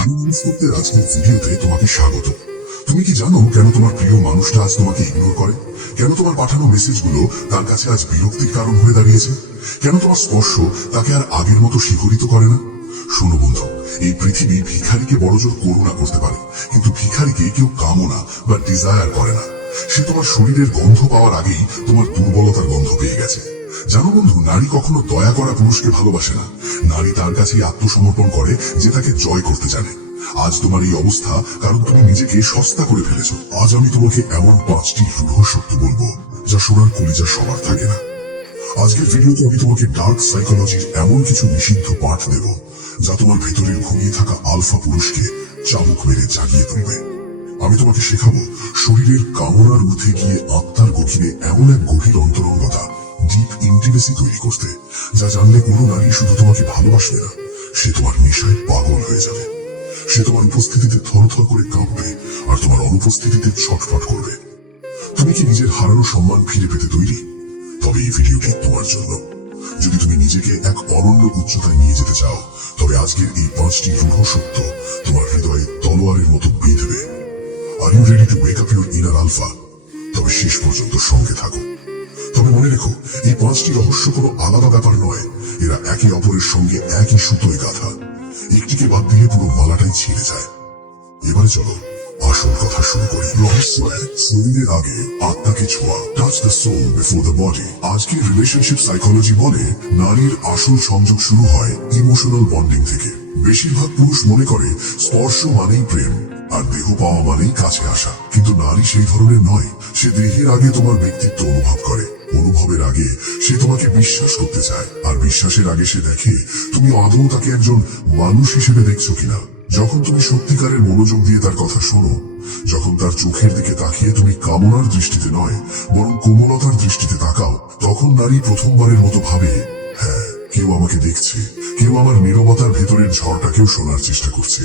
নারী মনস্তত্ত্বের আজকের ভিডিওতে তোমাকে স্বাগত। তুমি কি জানো কেন তোমার প্রিয় মানুষটা আজ তোমাকে ইগনোর করে? কেন তোমার পাঠানো মেসেজগুলো তার কাছে আজ বিরক্তির কারণ হয়ে দাঁড়িয়েছে? কেন তোমার স্পর্শ তাকে আর আগের মতো শিহরিত করে না? শোনো বন্ধু, এই পৃথিবী ভিখারিকে বড়জোর করুণা করতে পারে, কিন্তু ভিখারিকে কেউ কামনা বা ডিজায়ার করে না। সে তোমার শরীরের গন্ধ পাওয়ার আগেই তোমার দুর্বলতার গন্ধ পেয়ে গেছে। জানো বন্ধু, নারী কখনো দয়া করা পুরুষকে ভালোবাসে না। নারী তার কাছেই আত্মসমর্পণ করে যে তাকে জয় করতে জানে। আজ তোমার এই অবস্থা কারণ তুমি নিজেকে সস্তা করে ফেলেছো। আজ আমি তোমাকে এমন 5টি রূঢ় সত্য বলবো যা শোনার কলিজা সবার থাকে না। আজকের ভিডিওতে আমি তোমাকে ডার্ক সাইকোলজির এমন কিছু নিষিদ্ধ পাঠ দেব যা তোমার ভেতরের ঘুমিয়ে থাকা আলফা পুরুষকে চাবুক মেরে জাগিয়ে তুলবে। আমি তোমাকে শেখাবো শরীরের কামনার ঊর্ধ্বে গিয়ে আত্মার গভীরে এমন এক গভীর অন্তরঙ্গতা, ডিপ ইন্টিমেসি তৈরি করতে, যা জানলে কোনো নারী শুধু তোমাকে ভালোবাসবে না, সে তোমার নেশায় পাগল হয়ে যাবে। সে তোমার উপস্থিতিতে থরথর করে কাঁপবে আর তোমার অনুপস্থিতিতে ছটফট করবে। তুমি কি নিজের হারানো সম্মান ফিরে পেতে তৈরি? তবে এই ভিডিওটি তোমার জন্য। যদি তুমি নিজেকে এক অনন্য উচ্চতায় নিয়ে যেতে চাও, তবে আজকের এই 5টি রূঢ় সত্য তোমার হৃদয়ে তলোয়ারের মতো বিঁধবে। Are you ready to wake up your inner alpha? তবে শেষ পর্যন্ত সঙ্গে থাকো। তবে মনে রেখো, এই 5টি রহস্য কোনো আলাদা ব্যাপার নয়, এরা একে অপরের সঙ্গে একই সুতোয় গাঁথা। একটিকে বাদ দিলে পুরো মালাটাই ছিঁড়ে যায়। এবারে চলো আসল কথা শুরু করি। রহস্য 1, শরীরের আগে আত্মাকে ছোঁয়া। Touch the soul before the body. আজকের রিলেশনশিপ সাইকোলজি বলে নারীর আসল সংযোগ শুরু হয় ইমোশনাল বন্ডিং থেকে। বেশিরভাগ পুরুষ মনে করে স্পর্শ মানেই প্রেম আর দেহ পাওয়া মানেই কাছে আসা, কিন্তু নারী সেই ধরনের নয়। সে দেহের আগে তোমার ব্যক্তিত্ব অনুভব করে, অনুভবের আগে সে তোমাকে বিশ্বাস করতে চায়, আর বিশ্বাসের আগে সে দেখে তুমি আদৌ তাকে একজন মানুষ হিসেবে দেখছো কিনা। যখন তুমি সত্যিকারের মনোযোগ দিয়ে তার কথা শোনো, যখন তার চোখের দিকে তাকিয়ে তুমি কামনার দৃষ্টিতে নয় বরং কোমলতার দৃষ্টিতে তাকাও, তখন নারী প্রথমবারের মতো ভাবে, হ্যাঁ, কেউ আমাকে দেখছে, কেউ আমার নীরবতার ভেতরের ঝড়টাকেও শোনার চেষ্টা করছে।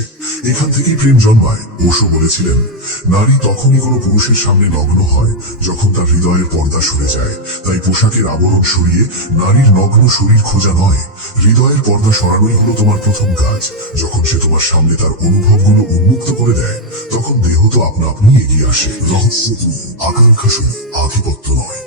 এখান থেকেই প্রেম জন্মায়। ওশো বলেছিলেন, নারী তখনই কোনো পুরুষের সামনে নগ্ন হয় যখন তার হৃদয়ের পর্দা সরে যায়। তাই পোশাকের আবরণ সরিয়ে নারীর নগ্ন শরীর খোঁজা নয়, হৃদয়ের পর্দা সরানোই হলো তোমার প্রথম কাজ। যখন সে তোমার সামনে তার অনুভবগুলো উন্মুক্ত করে দেয়, তখন দেহ তো আপনা আপনি এগিয়ে আসে। রহস্য 2, আকাঙ্ক্ষা শুনে, আধিপত্য নয়।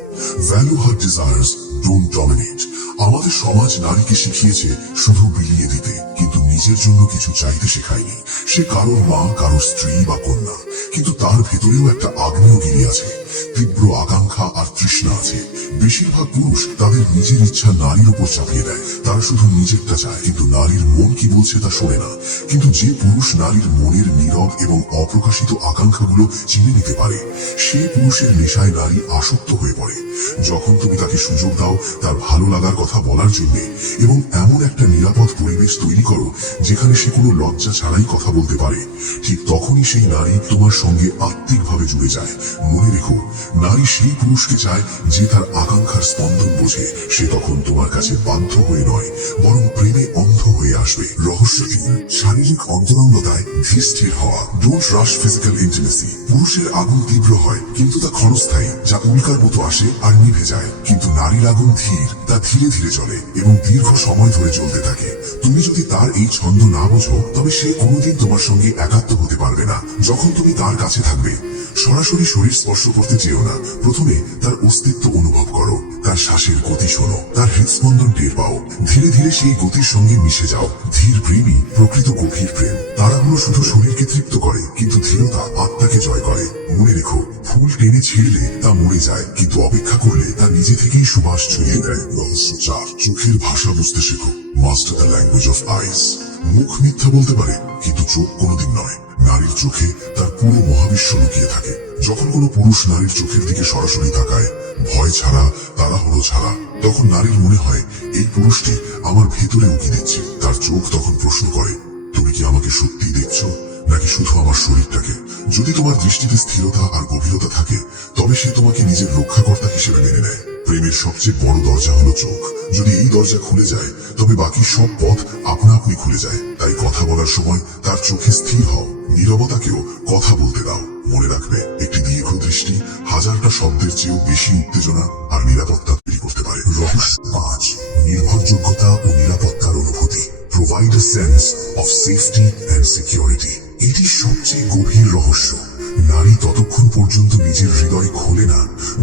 Value her desires, don't dominate. আমাদের সমাজ নারীকে শিখিয়েছে শুধু বিলিয়ে দিতে, কিন্তু নিজের জন্য কিছু চাইতে শেখায়নি। সে কারোর মা, কারোর স্ত্রী বা কন্যা, কিন্তু তার ভেতরেও একটা আগ্নেয়গিরি আছে, তীব্র আকাঙ্ক্ষা আর তৃষ্ণা আছে। বেশিরভাগ পুরুষ তাদের নিজের ইচ্ছা নারীর উপর চাপিয়ে দেয়। তারা শুধু নিজেরটা চায়, কিন্তু নারীর মন কি বলছে তা শোনে না। কিন্তু যে পুরুষ নারীর মনের নীরব এবং অপ্রকাশিত আকাঙ্ক্ষাগুলো চিনে নিতে পারে, সেই পুরুষের নেশায় নারী আসক্ত হয়ে পড়ে। যখন তুমি তাকে সুযোগ দাও তার ভালো লাগার কথা বলার জন্য এবং এমন একটা নিরাপদ পরিবেশ তৈরি করো যেখানে সে কোনো লজ্জা ছাড়াই কথা বলতে পারে, ঠিক তখনই সেই নারী তোমার সঙ্গে আত্মিকভাবে জুড়ে যায়। মনে রেখো, নারী সেই পুরুষকে চায় যে তার আকাঙ্ক্ষার স্পন্দন বোঝে। সে তখন তোমার কাছে বাধ্য হয়ে নয় বরং প্রেমে অন্ধ হয়ে আসবে। রহস্য 3, শারীরিক অন্তরঙ্গতায় ধীর স্থির হওয়া। Don't rush physical intimacy. পুরুষের আগুন তীব্র হয় কিন্তু তা ক্ষণস্থায়ী, যা উল্কার মতো আসে আর নিভে যায়। কিন্তু নারীর আগুন ধীর, তা ধীরে ধীরে চলে এবং দীর্ঘ সময় ধরে চলতে থাকে। তুমি যদি তার এই ছন্দ না বোঝো, তবে সে কোনোদিন তোমার সঙ্গে একাত্ম হতে পারবে না। যখন তুমি তার কাছে থাকবে, সরাসরি শরীর স্পর্শ করতে চেও না। প্রথমে তার অস্তিত্ব অনুভব করো, তার শ্বাসের গতি শোনো, তার হৃদস্পন্দন টের পাও। ধীরে ধীরে সেই গতির সঙ্গে মিশে যাও। ধীর প্রেমই প্রকৃত গভীর প্রেম। তারাগুলো শুধু শরীরকে তৃপ্ত করে, কিন্তু ধীরতা আত্মাকে জয় করে। মনে রেখো, ফুল টেনে ছিঁড়লে তা মরে যায়, কিন্তু অপেক্ষা করলে তা নিজে থেকেই সুবাস ছড়িয়ে দেয়। রহস্য 4, চোখের ভাষা বুঝতে শেখো। মাস্টার দ্য ল্যাঙ্গুয়েজ অফ আইস। মুখ মিথ্যা বলতে পারে, কিন্তু চোখ কোনোদিন নয়। নারীর চোখে তার পুরো মহাবিশ্ব লুকিয়ে থাকে। যখন কোনো পুরুষ নারীর চোখের দিকে সরাসরি তাকায়, ভয় ছাড়া, তাড়াহুড়ো ছাড়া, তখন নারীর মনে হয় এই পুরুষটি আমার ভেতরে উকি দিচ্ছে। তার চোখ তখন প্রশ্ন করে, তুমি কি আমাকে সত্যিই দেখছো নাকি শুধু আমার শরীরটাকে? যদি তোমার দৃষ্টিতে স্থিরতা আর গভীরতা থাকে, তবে সে তোমাকে নিজের রক্ষাকর্তা হিসেবে মেনে নেয়। প্রেমের সবচেয়ে বড় দরজা হলো চোখ। যদি এই দরজা খুলে যায়, তবে বাকি সব পথ আপনা আপনি খুলে যায়। তাই কথা বলার সময় তার চোখে স্থির হও, নীরবতাকেও কথা বলতে দাও। মনে রাখবে, একটি দীর্ঘ দৃষ্টি হাজারটা শব্দের চেয়েও বেশি উত্তেজনা আর নিরাপত্তা তৈরি করতে পারে। রহস্য 5, নির্ভরযোগ্যতা ও নিরাপত্তার অনুভূতি। provide a sense of safety and security. এটি সবচেয়ে গভীর রহস্য। নারী ততক্ষণ পর্যন্ত নিজের হৃদয় খোলে না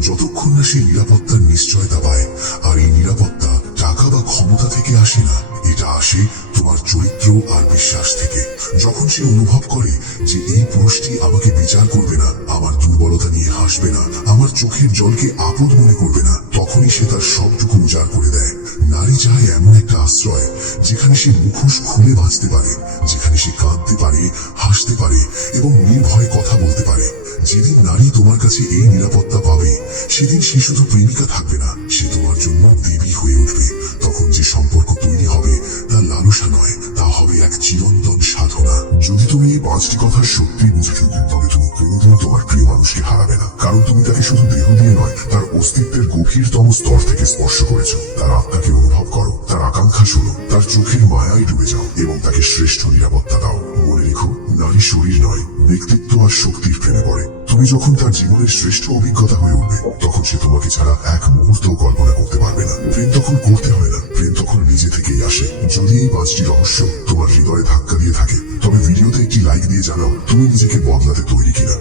যতক্ষণ না সে নিরাপত্তার নিশ্চয়তা পায়। আর এই নিরাপত্তা টাকা বা ক্ষমতা থেকে আসে না, এটা আসে তোমার চরিত্র আর বিশ্বাস থেকে। যখন সে অনুভব করে যে এই পুরুষটি আমাকে বিচার করবে না, আমার দুর্বলতা নিয়ে হাসবে না, আমার চোখের জলকে আপদ মনে করবে না, তখনই সে তার সবটুকু উজাড় করে দেয়। নারী চায় এমন একটা আশ্রয় যেখানে সে মুখোশ খুলে বাঁচতে পারে, যেখানে সে কাঁদতে পারে, হাসতে পারে এবং নির্ভয়ে কথা বলতে পারে। যেদিন নারী তোমার কাছে এই নিরাপত্তা পাবে, সেদিন সে শুধু প্রেমিকা থাকবে না, সে তোমার জন্য দেবী হয়ে উঠবে। তখন যে সম্পর্ক তৈরি হবে তা লালসা নয়, তা হবে এক চিরন্তন সাধনা। যদি তুমি এই 5টি কথা সত্যি বুঝে ফেলো, তবে তুমি কোনোদিন তোমার প্রিয় মানুষকে হারাবে না। কারণ তুমি তাকে শুধু দেহ দিয়ে নয়, তার অস্তিত্বের গভীরতম স্তর থেকে স্পর্শ করেছো। তার আত্মাকে অনুভব করো, তার আকাঙ্ক্ষা শোনো, তার চোখের মায়ায় ডুবে যাও এবং তাকে শ্রেষ্ঠ নিরাপত্তা দাও। মনে রেখো, নারী শরীর নয়, ব্যক্তিত্ব আর শক্তির প্রেমে পড়ে। তুমি যখন তার জীবনের শ্রেষ্ঠ অভিজ্ঞতা হয়ে উঠবে, তখন সে তোমাকে ছাড়া এক মুহূর্তও কল্পনা করতে পারবে না। প্রেম তখন করতে হয় না, প্রেম তখন নিজে থেকেই আসে। যদি এই 5টি রহস্য তোমার হৃদয়ে ধাক্কা দিয়ে থাকে, তবে ভিডিওতে একটি লাইক দিয়ে জানাও তুমি নিজেকে বদলাতে তৈরি কিনা।